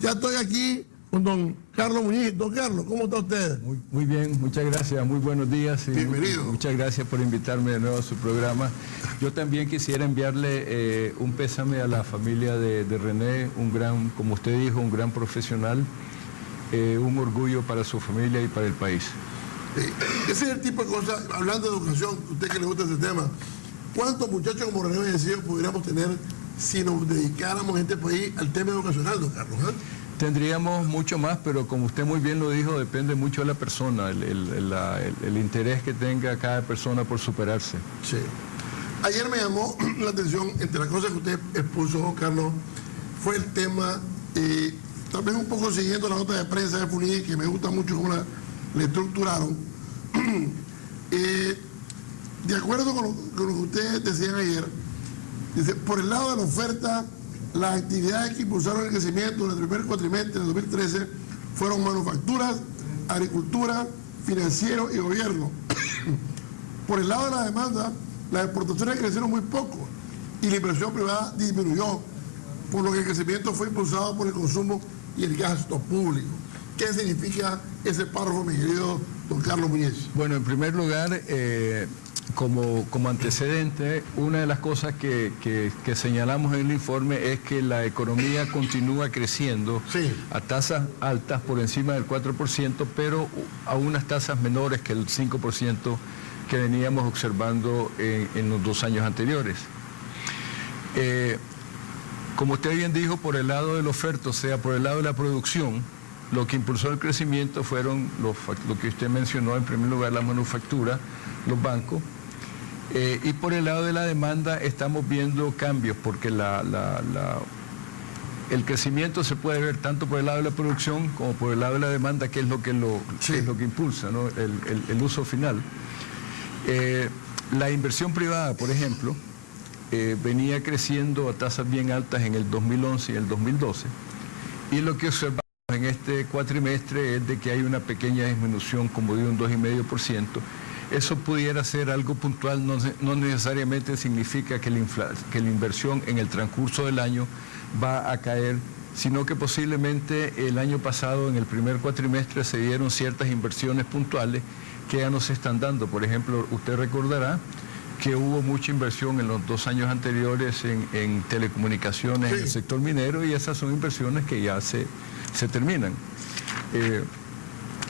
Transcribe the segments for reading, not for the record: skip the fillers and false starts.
Ya estoy aquí con don Carlos Muñiz. Don Carlos, ¿cómo está usted? Muy bien, muchas gracias, muy buenos días. Y bienvenido. Muchas gracias por invitarme de nuevo a su programa. Yo también quisiera enviarle un pésame a la familia de René, un gran, como usted dijo, un gran profesional, un orgullo para su familia y para el país. Ese es el tipo de cosas, hablando de educación, usted que le gusta ese tema, ¿cuántos muchachos como René Bendecido pudiéramos tener si nos dedicáramos en este país al tema educacional, don Carlos? Tendríamos mucho más, pero como usted muy bien lo dijo, depende mucho de la persona, el interés que tenga cada persona por superarse. Sí. Ayer me llamó la atención, entre las cosas que usted expuso, don Carlos, fue el tema, tal vez un poco siguiendo la nota de prensa de FUNIDE, que me gusta mucho cómo la estructuraron. De acuerdo con lo que ustedes decían ayer, dice, por el lado de la oferta, las actividades que impulsaron el crecimiento en el primer cuatrimestre de 2013 fueron manufacturas, agricultura, financiero y gobierno. Por el lado de la demanda, las exportaciones crecieron muy poco y la inversión privada disminuyó, por lo que el crecimiento fue impulsado por el consumo y el gasto público. ¿Qué significa ese párrafo, mi querido don Carlos Muñiz? Bueno, en primer lugar, como antecedente, una de las cosas que señalamos en el informe es que la economía continúa creciendo a tasas altas por encima del 4%, pero a unas tasas menores que el 5% que veníamos observando en los 2 años anteriores. Como usted bien dijo, por el lado de la oferta, o sea, por el lado de la producción, lo que impulsó el crecimiento fueron lo que usted mencionó, en primer lugar la manufactura, los bancos, y por el lado de la demanda estamos viendo cambios, porque el crecimiento se puede ver tanto por el lado de la producción como por el lado de la demanda, que es lo que impulsa, ¿no? el uso final. La inversión privada, por ejemplo, venía creciendo a tasas bien altas en el 2011 y el 2012, y lo que observamos en este cuatrimestre es de que hay una pequeña disminución, como de un 2,5%. Eso pudiera ser algo puntual, no necesariamente significa que la inversión en el transcurso del año va a caer, sino que posiblemente el año pasado, en el primer cuatrimestre, se dieron ciertas inversiones puntuales que ya no se están dando. Por ejemplo, usted recordará que hubo mucha inversión en los 2 años anteriores en telecomunicaciones, en el sector minero, y esas son inversiones que ya se terminan.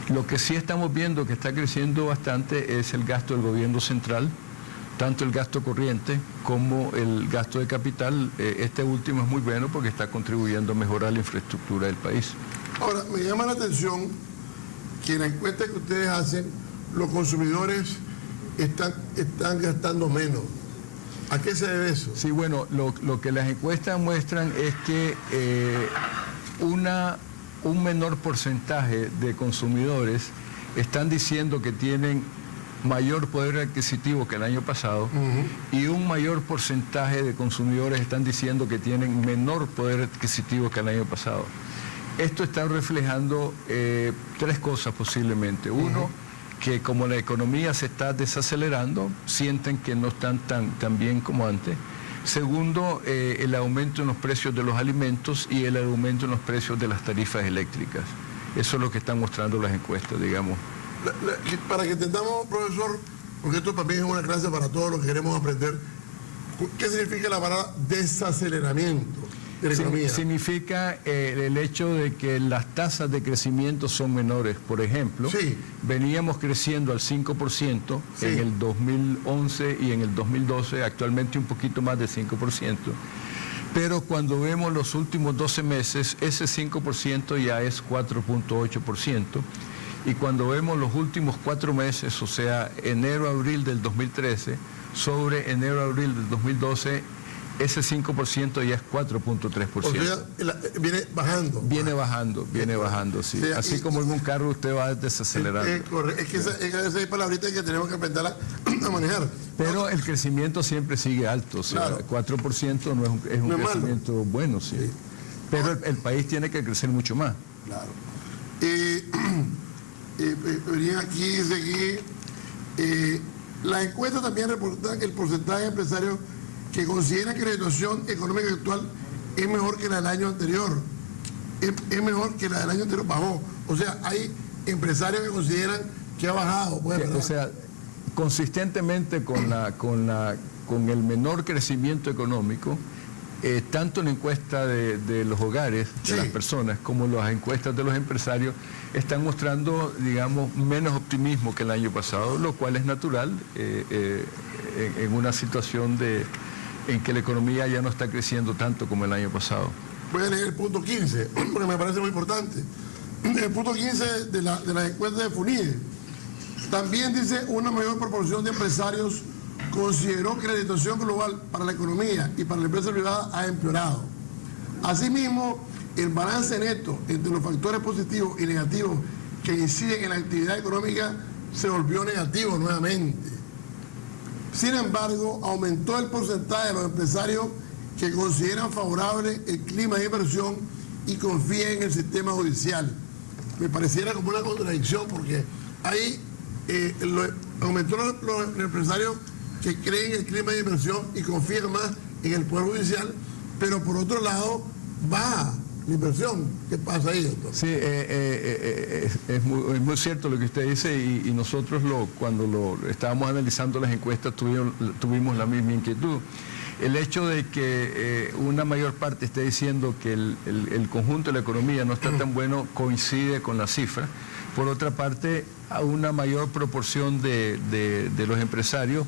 Lo que sí estamos viendo que está creciendo bastante es el gasto del gobierno central, tanto el gasto corriente como el gasto de capital. Este último es muy bueno porque está contribuyendo a mejorar la infraestructura del país. Ahora, me llama la atención que en la encuesta que ustedes hacen, los consumidores están gastando menos. ¿A qué se debe eso? Sí, bueno, lo que las encuestas muestran es que un menor porcentaje de consumidores están diciendo que tienen mayor poder adquisitivo que el año pasado, y un mayor porcentaje de consumidores están diciendo que tienen menor poder adquisitivo que el año pasado. Esto está reflejando 3 cosas posiblemente. Uno, que como la economía se está desacelerando, sienten que no están tan bien como antes. Segundo, el aumento en los precios de los alimentos y el aumento en los precios de las tarifas eléctricas. Eso es lo que están mostrando las encuestas, digamos. Para que entendamos, profesor, porque esto también es una clase para todos los que queremos aprender, ¿qué significa la palabra desaceleramiento de la economía? Significa el hecho de que las tasas de crecimiento son menores. Por ejemplo, veníamos creciendo al 5% en el 2011 y en el 2012, actualmente un poquito más del 5%. Pero cuando vemos los últimos 12 meses, ese 5% ya es 4,8%. Y cuando vemos los últimos 4 meses, o sea, enero-abril del 2013, sobre enero-abril del 2012, ese 5% ya es 4,3%. O sea, viene bajando. Viene bajando, sí. Así como en un carro usted va desacelerando. Es que esa es palabrita que tenemos que aprender a manejar. Pero el crecimiento siempre sigue alto, o sea, 4% no es un crecimiento bueno, sí. Pero el país tiene que crecer mucho más. Claro. Aquí dice que la encuesta también reporta que el porcentaje de empresarios que consideran que la situación económica actual es mejor que la del año anterior. es mejor que la del año anterior, bajó. O sea, hay empresarios que consideran que ha bajado. Pues, o sea, consistentemente con el menor crecimiento económico, tanto en la encuesta de los hogares, de las personas, como las encuestas de los empresarios, están mostrando, digamos, menos optimismo que el año pasado, lo cual es natural en una situación en que la economía ya no está creciendo tanto como el año pasado. Voy a leer el punto 15, porque me parece muy importante. El punto 15 de las encuestas de FUNIE también dice: una mayor proporción de empresarios consideró que la situación global para la economía y para la empresa privada ha empeorado. Asimismo, el balance neto entre los factores positivos y negativos que inciden en la actividad económica se volvió negativo nuevamente. Sin embargo, aumentó el porcentaje de los empresarios que consideran favorable el clima de inversión y confían en el sistema judicial. Me pareciera como una contradicción, porque ahí aumentó los empresarios que creen en el clima de inversión y confían más en el Poder Judicial, pero por otro lado baja la inversión. ¿Qué pasa ahí, doctor? Sí, es muy cierto lo que usted dice, y nosotros cuando estábamos analizando las encuestas tuvimos la misma inquietud. El hecho de que una mayor parte esté diciendo que el conjunto de la economía no está tan bueno coincide con la cifra. Por otra parte, a una mayor proporción de los empresarios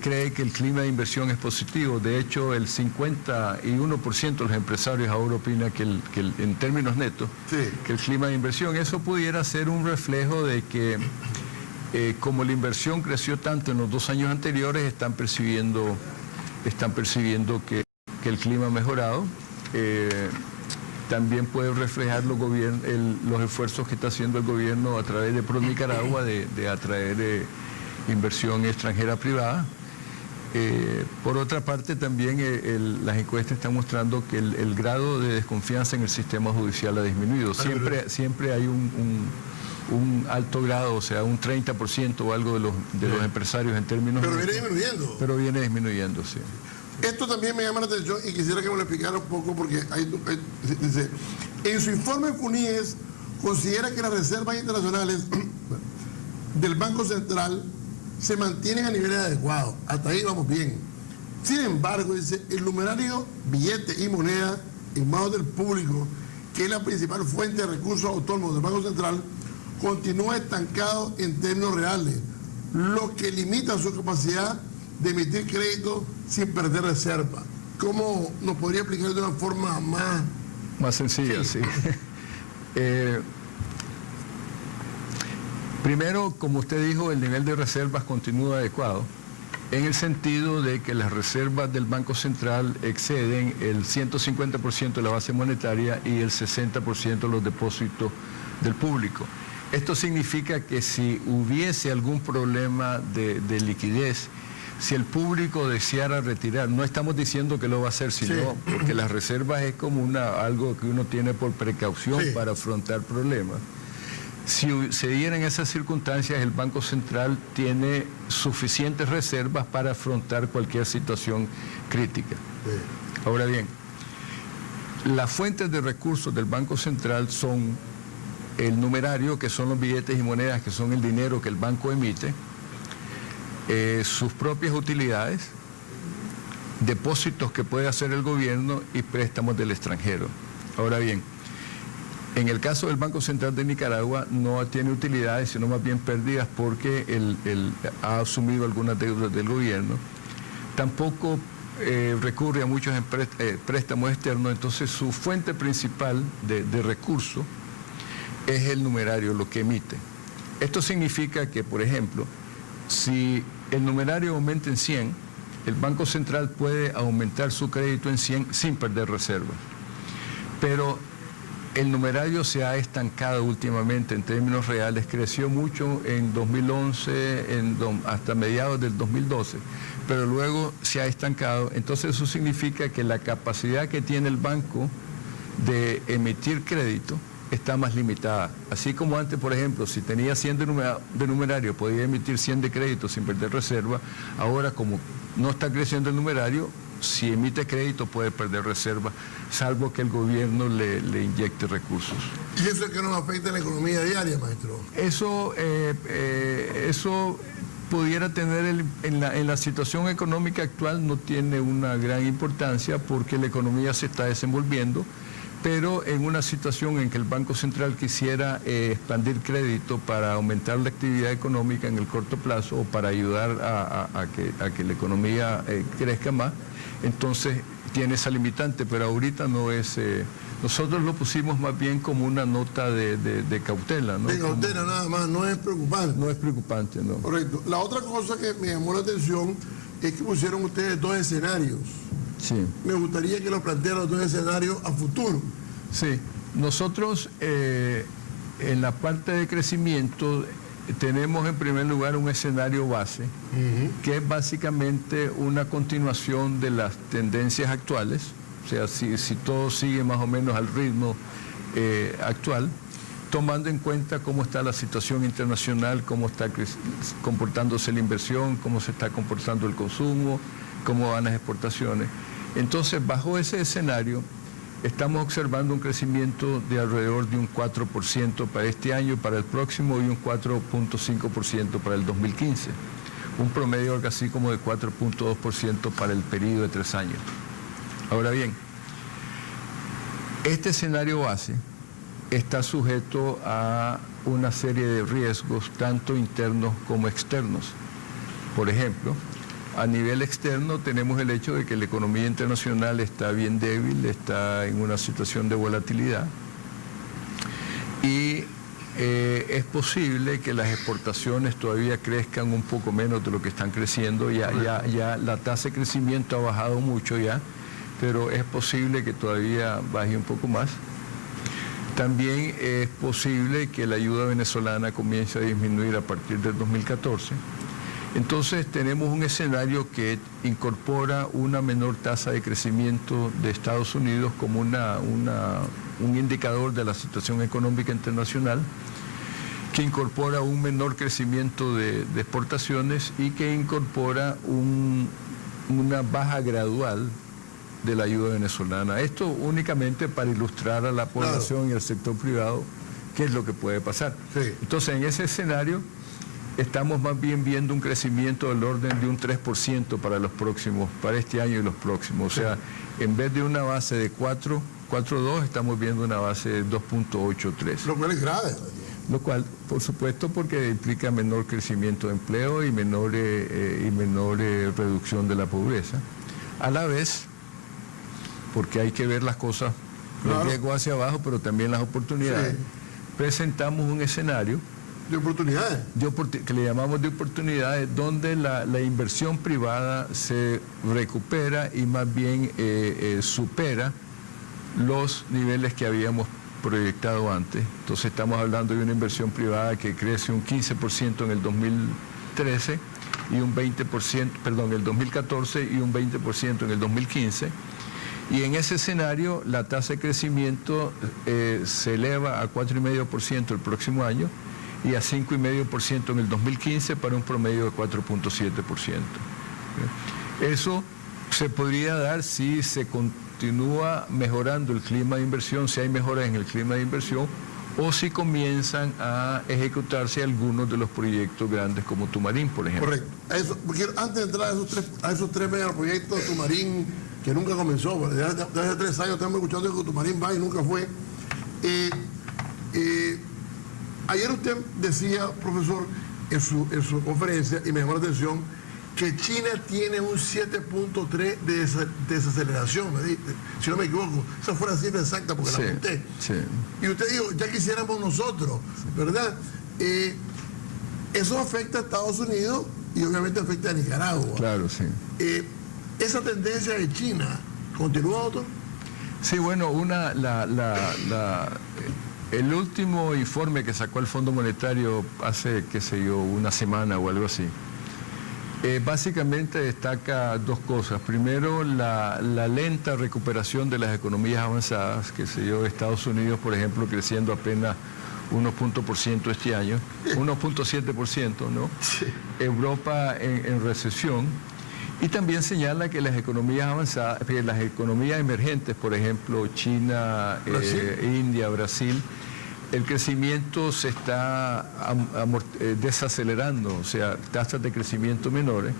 cree que el clima de inversión es positivo. De hecho, el 51% de los empresarios ahora opina que en términos netos, sí, que el clima de inversión, eso pudiera ser un reflejo de que como la inversión creció tanto en los 2 años anteriores, están percibiendo que el clima ha mejorado. También puede reflejar los esfuerzos que está haciendo el gobierno a través de ProNicaragua de atraer inversión extranjera privada. Por otra parte, también las encuestas están mostrando que el grado de desconfianza en el sistema judicial ha disminuido. Siempre hay un alto grado, o sea, un 30% o algo de los empresarios en términos... Pero viene disminuyendo. Pero viene disminuyendo, sí. Esto también me llama la atención y quisiera que me lo explicara un poco, porque dice, en su informe FUNIES considera que las reservas internacionales del Banco Central se mantienen a niveles adecuados. Hasta ahí vamos bien. Sin embargo, dice, el numerario billete y moneda en manos del público, que es la principal fuente de recursos autónomos del Banco Central, continúa estancado en términos reales, lo que limita su capacidad de emitir crédito sin perder reserva. ¿Cómo nos podría explicar de una forma más sencilla? Sí. Primero, como usted dijo, el nivel de reservas continúa adecuado, en el sentido de que las reservas del Banco Central exceden el 150% de la base monetaria y el 60% de los depósitos del público. Esto significa que si hubiese algún problema de liquidez, si el público deseara retirar, no estamos diciendo que lo va a hacer, sino porque las reservas es como algo que uno tiene por precaución para afrontar problemas. Si se dieran esas circunstancias, el Banco Central tiene suficientes reservas para afrontar cualquier situación crítica. Ahora bien, las fuentes de recursos del Banco Central son el numerario, que son los billetes y monedas, que son el dinero que el banco emite, sus propias utilidades, depósitos que puede hacer el gobierno y préstamos del extranjero. Ahora bien, en el caso del Banco Central de Nicaragua no tiene utilidades, sino más bien pérdidas, porque ha asumido algunas deudas del gobierno. Tampoco recurre a muchos préstamos externos, entonces su fuente principal de recursos es el numerario, lo que emite. Esto significa que, por ejemplo, si el numerario aumenta en 100, el Banco Central puede aumentar su crédito en 100 sin perder reservas. Pero el numerario se ha estancado últimamente en términos reales, creció mucho en 2011, hasta mediados del 2012, pero luego se ha estancado. Entonces eso significa que la capacidad que tiene el banco de emitir crédito está más limitada. Así como antes, por ejemplo, si tenía 100 de numerario, podía emitir 100 de crédito sin perder reserva. Ahora, como no está creciendo el numerario, si emite crédito puede perder reserva, salvo que el gobierno le inyecte recursos. ¿Y eso es que nos afecta en la economía diaria, maestro? Eso pudiera tener, en la situación económica actual no tiene una gran importancia porque la economía se está desenvolviendo, pero en una situación en que el Banco Central quisiera expandir crédito para aumentar la actividad económica en el corto plazo o para ayudar a que la economía crezca más, entonces tiene esa limitante, pero ahorita no es... nosotros lo pusimos más bien como una nota de cautela, ¿no? De cautela nada más, no es preocupante. No es preocupante, ¿no? Correcto. La otra cosa que me llamó la atención es que pusieron ustedes dos escenarios. Sí. Me gustaría que los plantearan los dos escenarios a futuro. Sí, nosotros en la parte de crecimiento tenemos en primer lugar un escenario base, que es básicamente una continuación de las tendencias actuales, o sea, si todo sigue más o menos al ritmo actual, tomando en cuenta cómo está la situación internacional, cómo está comportándose la inversión, cómo se está comportando el consumo, cómo van las exportaciones. Entonces, bajo ese escenario, estamos observando un crecimiento de alrededor de un 4% para este año, para el próximo, y un 4.5% para el 2015. Un promedio algo así como de 4.2% para el periodo de 3 años. Ahora bien, este escenario base está sujeto a una serie de riesgos, tanto internos como externos. Por ejemplo, a nivel externo tenemos el hecho de que la economía internacional está bien débil, está en una situación de volatilidad y es posible que las exportaciones todavía crezcan un poco menos de lo que están creciendo. Ya la tasa de crecimiento ha bajado mucho ya, pero es posible que todavía baje un poco más. También es posible que la ayuda venezolana comience a disminuir a partir del 2014. Entonces tenemos un escenario que incorpora una menor tasa de crecimiento de Estados Unidos como un indicador de la situación económica internacional, que incorpora un menor crecimiento de exportaciones y que incorpora una baja gradual de la ayuda venezolana. Esto únicamente para ilustrar a la población y al sector privado qué es lo que puede pasar. Sí. Entonces, en ese escenario estamos más bien viendo un crecimiento del orden de un 3% para este año y los próximos. O sea, en vez de una base de 4.2, estamos viendo una base de 2.83. Lo cual es grave. Lo cual, por supuesto, porque implica menor crecimiento de empleo y menor reducción de la pobreza. A la vez, porque hay que ver las cosas, el riesgo hacia abajo, pero también las oportunidades, presentamos un escenario de oportunidades, que le llamamos de oportunidades, donde la inversión privada se recupera y más bien supera los niveles que habíamos proyectado antes. Entonces estamos hablando de una inversión privada que crece un 15% en el 2013 y un 20%, perdón, el 2014 y un 20% en el 2015. Y en ese escenario la tasa de crecimiento se eleva a 4,5% el próximo año y a 5,5% en el 2015 para un promedio de 4.7%. Eso se podría dar si se continúa mejorando el clima de inversión, si hay mejoras en el clima de inversión, o si comienzan a ejecutarse algunos de los proyectos grandes como Tumarín, por ejemplo. Correcto. Antes de entrar a esos tres megaproyectos de Tumarín, que nunca comenzó, desde hace 3 años estamos escuchando que Tumarín va y nunca fue. Ayer usted decía, profesor, en su conferencia, y me llamó la atención, que China tiene un 7.3 de desaceleración, si no me equivoco. Esa fue la cifra exacta porque la apunté. Sí. Y usted dijo, ya quisiéramos nosotros, ¿verdad? Eso afecta a Estados Unidos y obviamente afecta a Nicaragua. Claro, sí. ¿Esa tendencia de China continúa, doctor? Sí, bueno, el último informe que sacó el Fondo Monetario hace, qué sé yo, una semana o algo así, básicamente destaca 2 cosas. Primero, la lenta recuperación de las economías avanzadas, que sé yo, Estados Unidos, por ejemplo, creciendo apenas 1% este año, 1.7%, ¿no? Sí. Europa en recesión. Y también señala que las economías avanzadas, que las economías emergentes, por ejemplo, China, India, Brasil, el crecimiento se está desacelerando, o sea, tasas de crecimiento menores.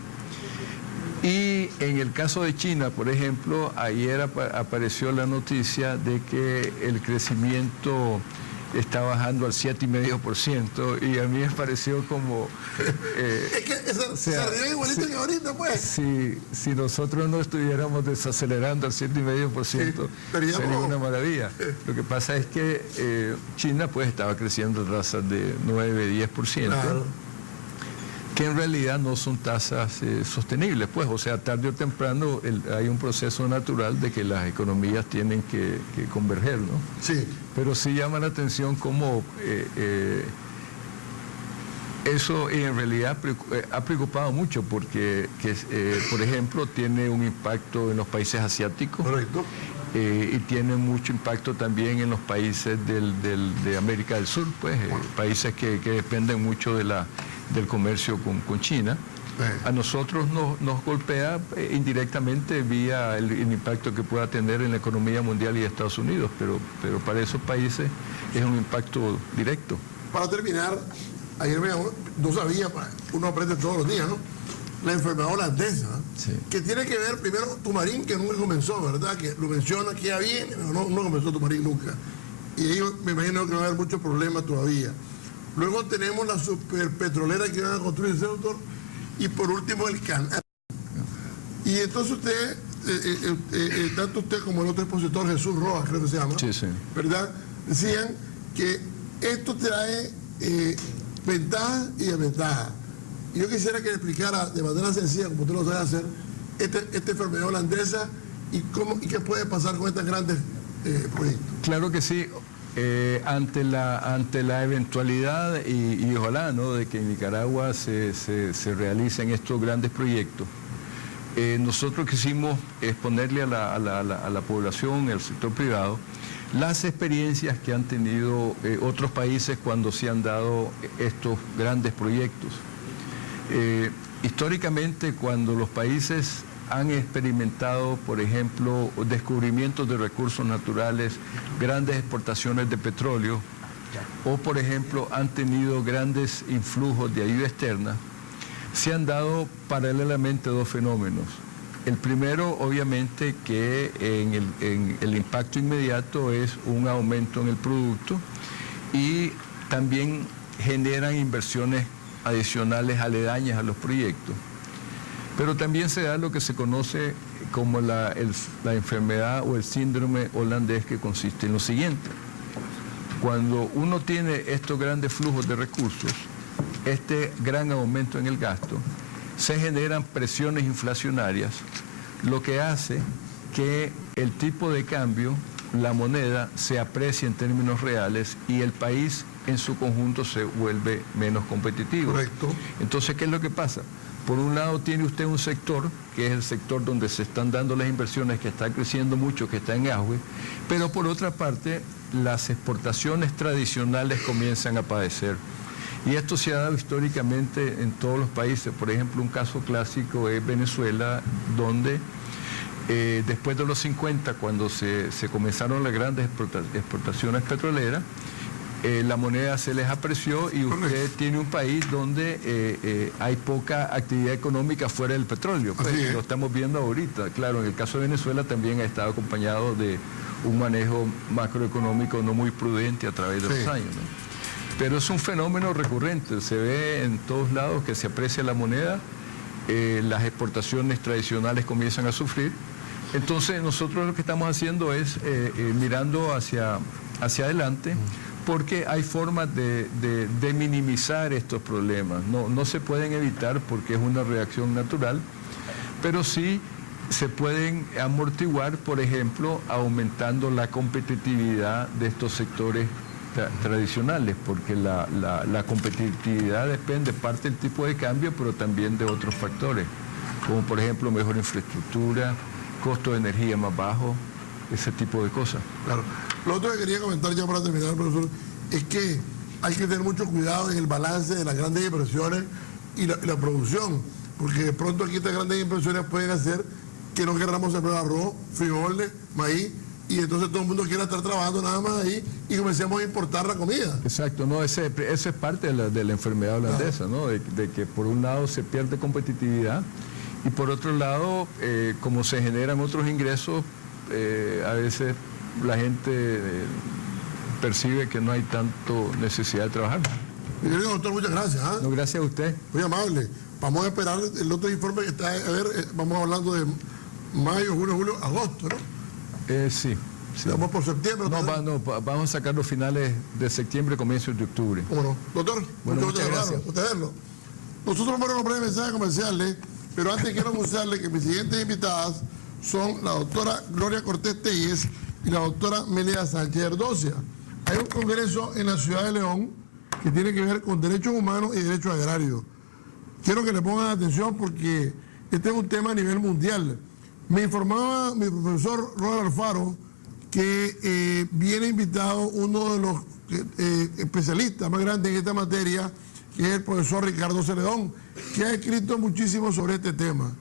Y en el caso de China, por ejemplo, ayer apareció la noticia de que el crecimiento está bajando al 7,5%, y a mí me pareció como... es que se ríe igualito que ahorita, pues. Si nosotros no estuviéramos desacelerando al 7,5%, sería una maravilla. Lo que pasa es que China pues estaba creciendo a tasas de 9-10%. Claro. Que en realidad no son tasas sostenibles, pues, o sea, tarde o temprano hay un proceso natural de que las economías tienen que converger, ¿no? Sí. Pero sí llama la atención cómo eso en realidad ha preocupado mucho porque, por ejemplo, tiene un impacto en los países asiáticos. Correcto. Y tiene mucho impacto también en los países de América del Sur, pues, países que dependen mucho del comercio con China. A nosotros nos golpea indirectamente vía el impacto que pueda tener en la economía mundial y de Estados Unidos, pero para esos países es un impacto directo. Para terminar, ayer no sabía, uno aprende todos los días, ¿no? La enfermedad holandesa, sí, que tiene que ver primero Tumarín, que nunca comenzó, ¿verdad? Que lo menciona que ya viene, pero no comenzó Tumarín nunca. Y ahí me imagino que va a haber muchos problemas todavía. Luego tenemos la superpetrolera que van a construir, doctor, y por último el canal. Y entonces usted, tanto usted como el otro expositor, Jesús Rojas, creo que se llama, sí, sí, ¿verdad? Decían que esto trae ventajas y desventajas. Y yo quisiera que le explicara de manera sencilla, como usted lo sabe hacer, esta enfermedad holandesa y qué puede pasar con estos grandes proyectos. Claro que sí. Ante la eventualidad y ojalá, ¿no?, de que en Nicaragua se realicen estos grandes proyectos, nosotros quisimos exponerle a la población, al sector privado, las experiencias que han tenido otros países cuando se han dado estos grandes proyectos. Históricamente, cuando los países han experimentado, por ejemplo, descubrimientos de recursos naturales, grandes exportaciones de petróleo, o por ejemplo han tenido grandes influjos de ayuda externa, se han dado paralelamente dos fenómenos. El primero, obviamente, que en el impacto inmediato es un aumento en el producto y también generan inversiones adicionales aledañas a los proyectos. Pero también se da lo que se conoce como la enfermedad o el síndrome holandés, que consiste en lo siguiente. Cuando uno tiene estos grandes flujos de recursos, este gran aumento en el gasto, se generan presiones inflacionarias, lo que hace que el tipo de cambio, la moneda, se aprecie en términos reales y el país en su conjunto se vuelve menos competitivo. Correcto. Entonces, ¿qué es lo que pasa? Por un lado tiene usted un sector, que es el sector donde se están dando las inversiones, que está creciendo mucho, que está en auge, pero por otra parte, las exportaciones tradicionales comienzan a padecer. Y esto se ha dado históricamente en todos los países. Por ejemplo, un caso clásico es Venezuela, donde después de los 50, cuando se comenzaron las grandes exportaciones petroleras, la moneda se les apreció y usted tiene un país donde hay poca actividad económica fuera del petróleo. Pues, lo estamos viendo ahorita. Claro, en el caso de Venezuela también ha estado acompañado de un manejo macroeconómico no muy prudente a través de los años, ¿no? Pero es un fenómeno recurrente, se ve en todos lados que se aprecia la moneda, las exportaciones tradicionales comienzan a sufrir. Entonces nosotros lo que estamos haciendo es mirando hacia adelante, porque hay formas de minimizar estos problemas. No se pueden evitar porque es una reacción natural, pero sí se pueden amortiguar, por ejemplo, aumentando la competitividad de estos sectores tradicionales, porque la competitividad depende parte del tipo de cambio, pero también de otros factores, como por ejemplo mejor infraestructura, costo de energía más bajo, ese tipo de cosas. Claro. Lo otro que quería comentar ya para terminar, profesor, es que hay que tener mucho cuidado en el balance de las grandes inversiones y la producción, porque de pronto aquí estas grandes inversiones pueden hacer que no queramos sembrar arroz, frijoles, maíz, y entonces todo el mundo quiera estar trabajando nada más ahí y comencemos a importar la comida. Exacto, no, ese es parte de la enfermedad holandesa, ¿no? De que por un lado se pierde competitividad y por otro lado, como se generan otros ingresos, a veces la gente percibe que no hay tanto necesidad de trabajar. Mi querido doctor, muchas gracias. No, gracias a usted. Muy amable. Vamos a esperar el otro informe que está, a ver, vamos hablando de mayo, junio, julio, agosto, ¿no? Sí. Vamos por septiembre. Vamos a sacar los finales de septiembre, comienzos de octubre. ¿Cómo no? Doctor, bueno, muchas gracias. Nosotros vamos a nombrar mensajes comerciales, pero antes quiero anunciarle que mis siguientes invitadas son la doctora Gloria Cortés Telles y la doctora Melida Sánchez Erdocia. Hay un congreso en la ciudad de León que tiene que ver con derechos humanos y derechos agrarios. Quiero que le pongan atención porque este es un tema a nivel mundial. Me informaba mi profesor Ronald Alfaro que viene invitado uno de los especialistas más grandes en esta materia, que es el profesor Ricardo Celedón, que ha escrito muchísimo sobre este tema.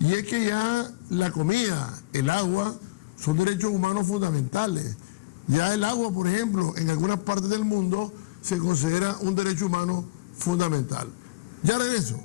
Y es que ya la comida, el agua, son derechos humanos fundamentales. Ya el agua, por ejemplo, en algunas partes del mundo se considera un derecho humano fundamental. Ya regreso.